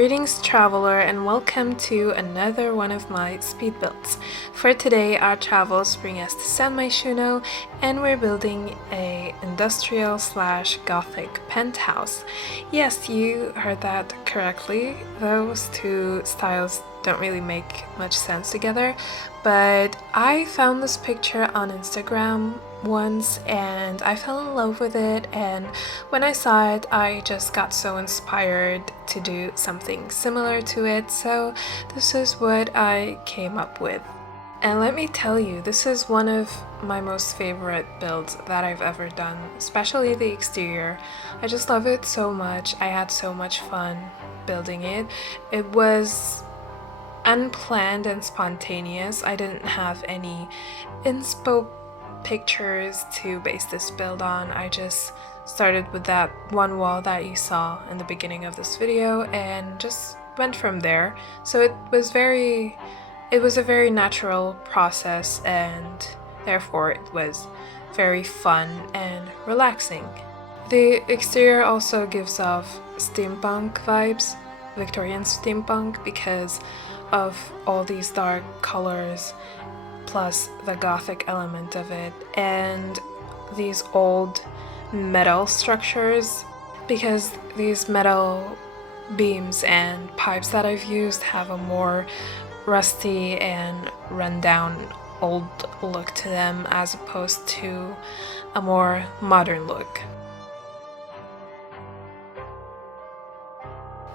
Greetings traveler and welcome to another one of my speed builds. For today our travels bring us to San Myshuno and we're building a industrial / Gothic penthouse. Yes, you heard that correctly. Those two styles don't really make much sense together, but I found this picture on Instagram once and I fell in love with it, and when I saw it I just got so inspired to do something similar to it, so this is what I came up with. And let me tell you, this is one of my most favorite builds that I've ever done, especially the exterior. I just love it so much. I had so much fun building it. It was unplanned and spontaneous. I didn't have any inspo pictures to base this build on. I just started with that one wall that you saw in the beginning of this video and just went from there. So it was a very natural process, and therefore it was very fun and relaxing. The exterior also gives off steampunk vibes, Victorian steampunk, because of all these dark colors plus the Gothic element of it, and these old metal structures, because these metal beams and pipes that I've used have a more rusty and rundown old look to them as opposed to a more modern look.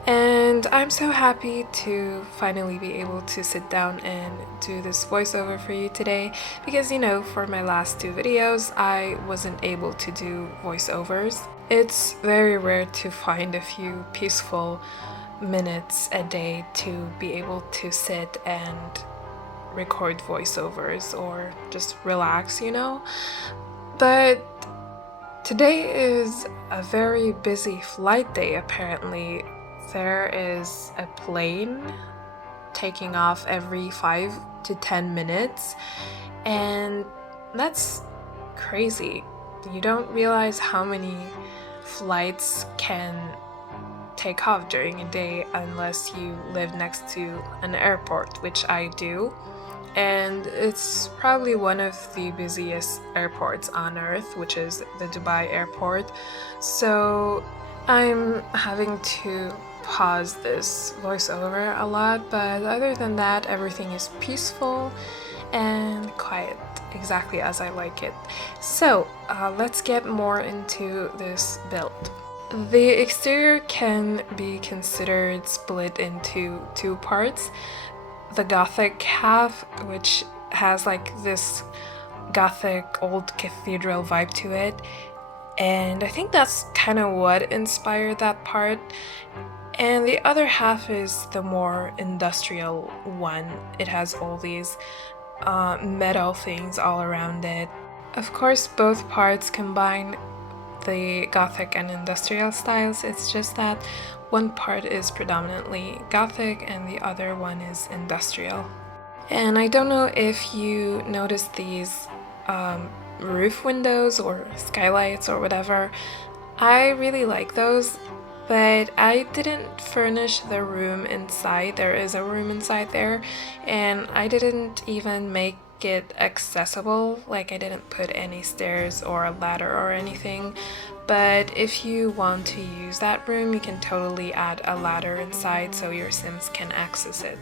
And I'm so happy to finally be able to sit down and do this voiceover for you today, because for my last two videos I wasn't able to do voiceovers. It's very rare to find a few peaceful minutes a day to be able to sit and record voiceovers or just relax, But today is a very busy flight day apparently. There is a plane taking off every 5 to 10 minutes, and that's crazy. You don't realize how many flights can take off during a day unless you live next to an airport, which I do, and it's probably one of the busiest airports on earth, which is the Dubai airport. So I'm having to pause this voiceover a lot, but other than that everything is peaceful and quiet, exactly as I like it. So let's get more into this build. The exterior can be considered split into two parts. The Gothic half, which has like this Gothic old cathedral vibe to it, and I think that's kind of what inspired that part. And the other half is the more industrial one. It has all these metal things all around it. Of course, both parts combine the Gothic and industrial styles. It's just that one part is predominantly Gothic and the other one is industrial. And I don't know if you noticed these roof windows or skylights or whatever. I really like those, but I didn't furnish the room inside. There is a room inside there, and I didn't even make it accessible. Like, I didn't put any stairs or a ladder or anything. But if you want to use that room, you can totally add a ladder inside so your Sims can access it.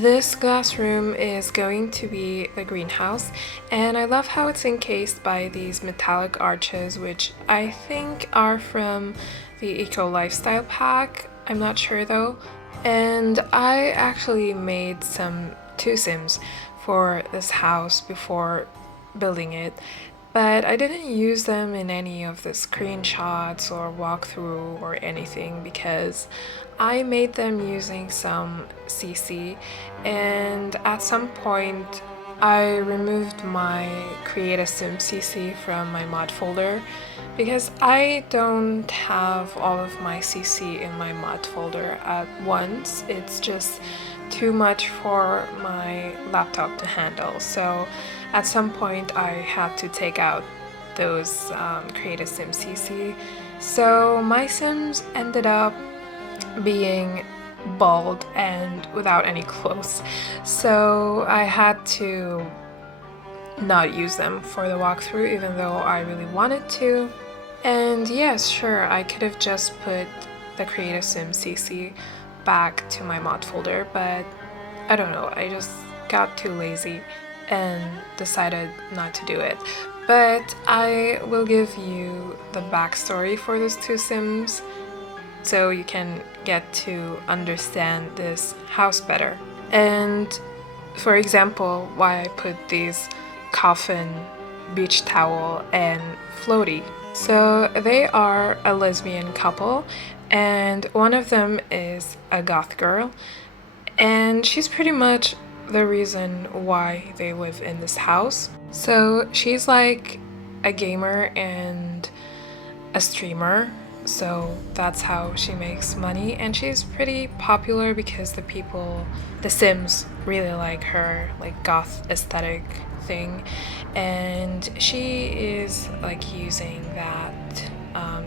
This glass room is going to be the greenhouse, and I love how it's encased by these metallic arches, which I think are from the Eco Lifestyle pack. I'm not sure though. And I actually made some 2 sims for this house before building it, but I didn't use them in any of the screenshots or walkthrough or anything because I made them using some CC, and at some point I removed my Create a Sim CC from my mod folder because I don't have all of my CC in my mod folder at once. It's just too much for my laptop to handle. So at some point I had to take out those Create a Sim CC. So my Sims ended up being bald and without any clothes. So I had to not use them for the walkthrough even though I really wanted to. And yes, sure, I could have just put the Create a Sim CC back to my mod folder, but I don't know, I just got too lazy and decided not to do it. But I will give you the backstory for those 2 Sims so you can get to understand this house better. And for example, why I put these coffin, beach towel, and floaty. So they are a lesbian couple, and one of them is a goth girl, and she's pretty much the reason why they live in this house. So she's like a gamer and a streamer, so that's how she makes money, and she's pretty popular because the Sims really like her like goth aesthetic thing, and she is like using that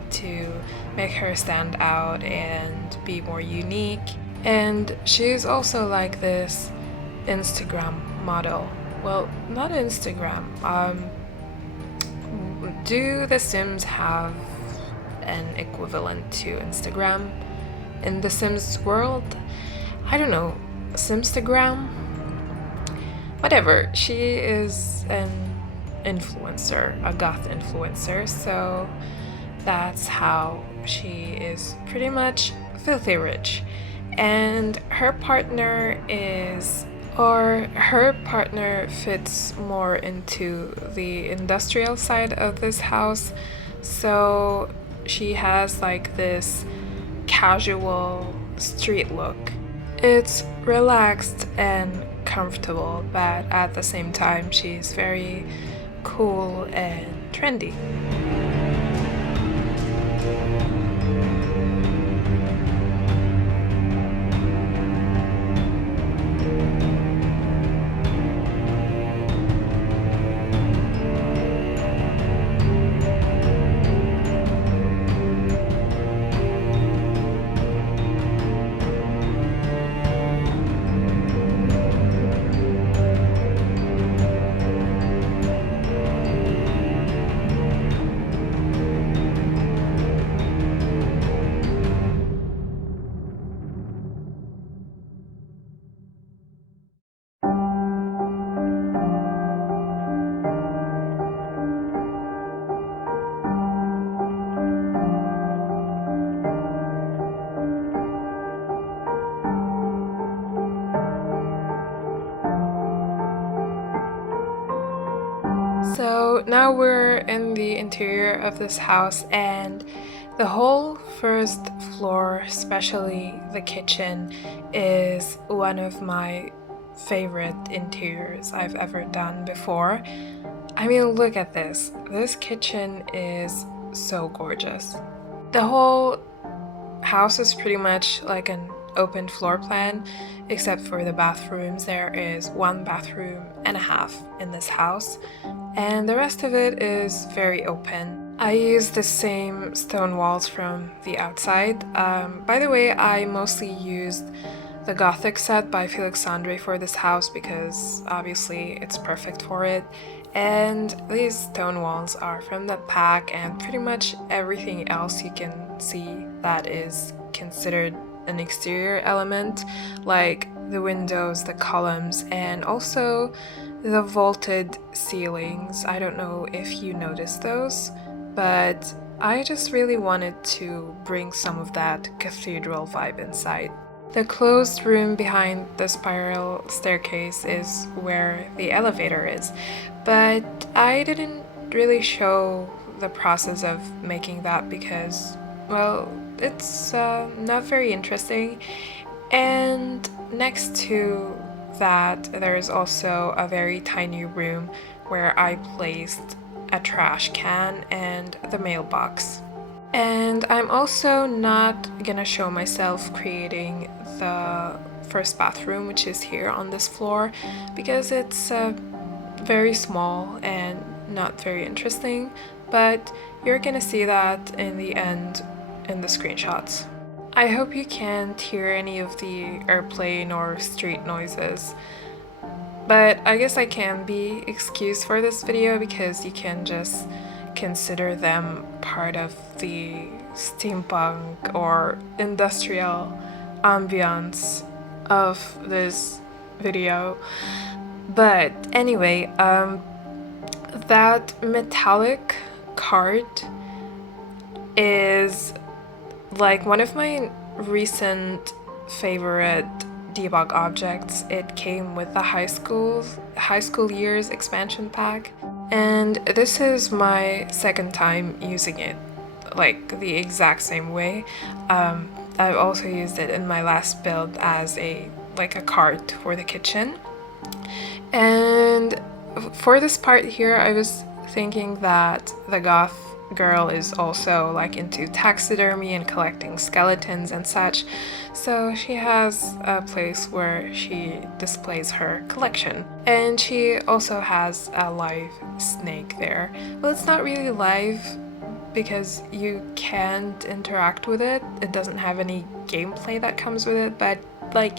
to make her stand out and be more unique. And she's also like this Instagram model. Well, not Instagram. Do the Sims have an equivalent to Instagram in the Sims world? I don't know. Simstagram? Whatever. She is an influencer, a goth influencer, so that's how she is pretty much filthy rich. And her partner fits more into the industrial side of this house, so she has like this casual street look. It's relaxed and comfortable, but at the same time she's very cool and trendy. So now we're in the interior of this house, and the whole first floor, especially the kitchen, is one of my favorite interiors I've ever done before. I mean, look at this. This kitchen is so gorgeous. The whole house is pretty much like an open floor plan, except for the bathrooms. There is 1.5 bathrooms in this house, and the rest of it is very open. I use the same stone walls from the outside. By the way, I mostly used the Gothic set by Felix Andre for this house because obviously it's perfect for it. And these stone walls are from the pack, and pretty much everything else you can see that is considered an exterior element, like the windows, the columns, and also the vaulted ceilings. I don't know if you noticed those, but I just really wanted to bring some of that cathedral vibe inside. The closed room behind the spiral staircase is where the elevator is, but I didn't really show the process of making that because, well, it's not very interesting. And next to that, there's also a very tiny room where I placed a trash can and the mailbox. And I'm also not gonna show myself creating the first bathroom, which is here on this floor, because it's very small and not very interesting, but you're gonna see that in the end in the screenshots. I hope you can't hear any of the airplane or street noises, but I guess I can be excused for this video because you can just consider them part of the steampunk or industrial ambience of this video. But anyway, that metallic cart is like one of my recent favorite debug objects. It came with the high school years expansion pack, and this is my second time using it, like the exact same way. I've also used it in my last build as a cart for the kitchen. And for this part here, I was thinking that the goth girl is also like into taxidermy and collecting skeletons and such, so she has a place where she displays her collection. And she also has a live snake there. Well, it's not really live because you can't interact with it. It doesn't have any gameplay that comes with it, but like,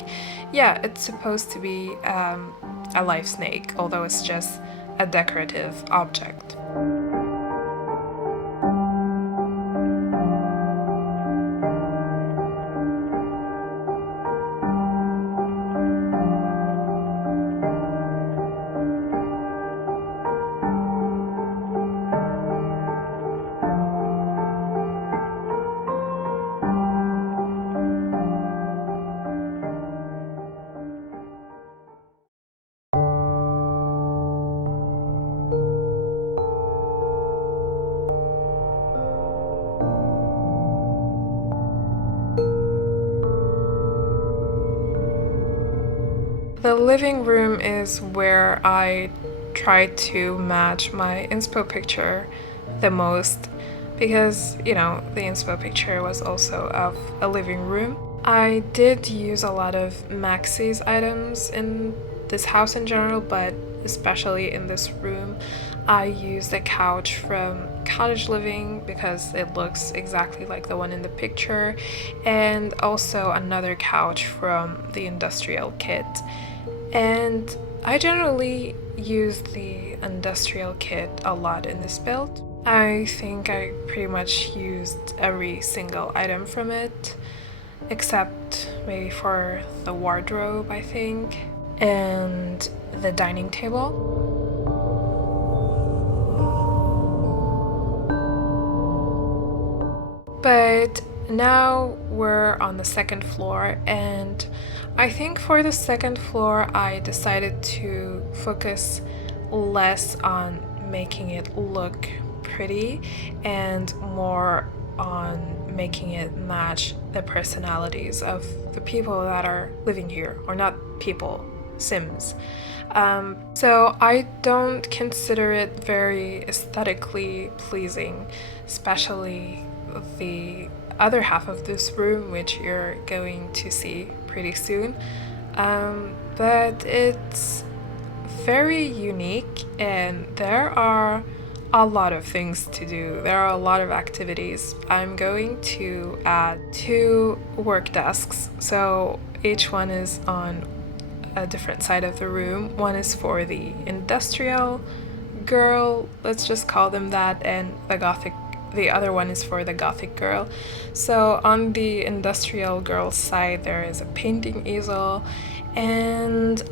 yeah, it's supposed to be a live snake, although it's just a decorative object. The living room is where I try to match my inspo picture the most because, you know, the inspo picture was also of a living room. I did use a lot of Maxis items in this house in general, but especially in this room, I used a couch from Cottage Living because it looks exactly like the one in the picture, and also another couch from the industrial kit. And I generally use the industrial kit a lot in this build. I think I pretty much used every single item from it, except maybe for the wardrobe, I think, and the dining table. But now we're on the second floor, and I think for the second floor I decided to focus less on making it look pretty and more on making it match the personalities of the people that are living here, or not people, Sims. So I don't consider it very aesthetically pleasing, especially the other half of this room, which you're going to see pretty soon. But it's very unique, and there are a lot of things to do. There are a lot of activities. I'm going to add 2 work desks, so each one is on a different side of the room. One is for the industrial girl, let's just call them that, and the Gothic the other one is for the Gothic girl. So on the industrial girl side, there is a painting easel, and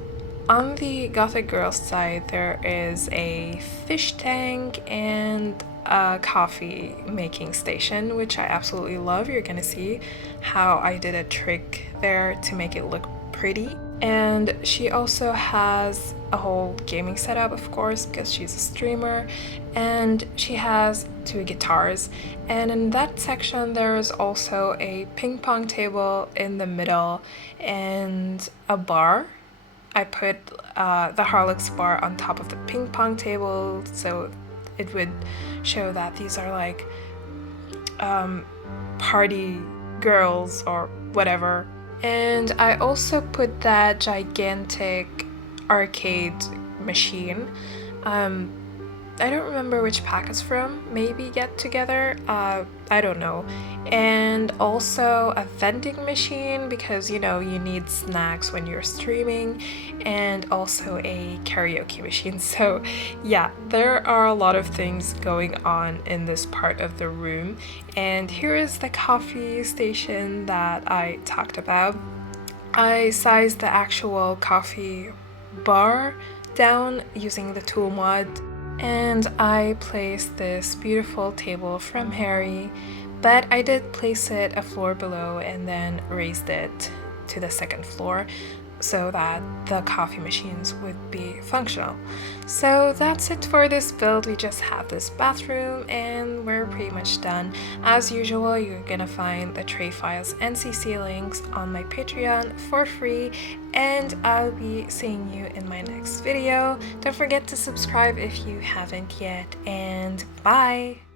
on the Gothic girl side, there is a fish tank and a coffee making station, which I absolutely love. You're gonna see how I did a trick there to make it look pretty. And she also has a whole gaming setup, of course, because she's a streamer, and she has 2 guitars. And in that section, there is also a ping pong table in the middle and a bar. I put the Harlock's bar on top of the ping pong table, so it would show that these are like party girls or whatever. And I also put that gigantic arcade machine. I don't remember which pack it's from, maybe Get Together, I don't know. And also a vending machine because you know you need snacks when you're streaming, and also a karaoke machine. So yeah, there are a lot of things going on in this part of the room. And here is the coffee station that I talked about. I sized the actual coffee bar down using the tool mod, and I placed this beautiful table from Harry, but I did place it a floor below and then raised it to the 2nd floor so that the coffee machines would be functional. So that's it for this build. We just have this bathroom and we're pretty much done. As usual, you're gonna find the tray files and CC links on my Patreon for free, and I'll be seeing you in my next video. Don't forget to subscribe if you haven't yet, and bye!